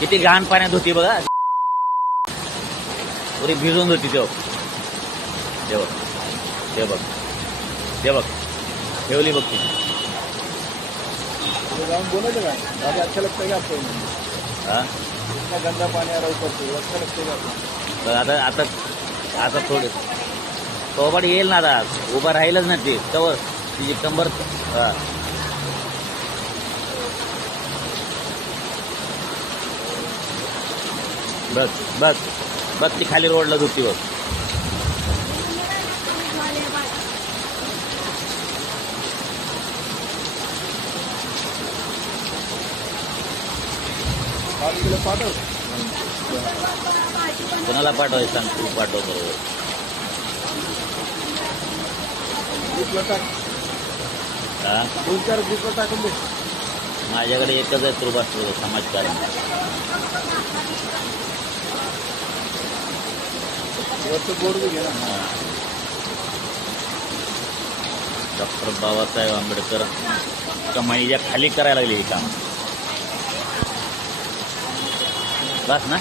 किती घाण पाण्यात होती बघा, पुरी भिजून होती. ते बघ, ते बघ, ते बघ, ठेवली बघ ती. बोलायचं का दादा, अच्छा लगता है आपको? हा, इतना गंदा पानी आ रहा ऊपर से, अच्छा लगता है आपको? तर आता थोडं सोबत येईल ना, आता उभं राहीलच ना ती तवर तिची कंबर. हा, बघ बघ बघ, ती खाली रोडला धुती बघ. पाठव. कोणाला पाठवायचं सांग, तू पाठव बरोबर. हा, 2-4 ग्रुपवर टाकून दे. माझ्याकडे एकच आहे कृपास समाजकारण. वरचं बोर्ड बी घे ना. डॉक्टर बाबासाहेब आंबेडकर कमाईच्या खाली करायला लागली ही काम. बस ना.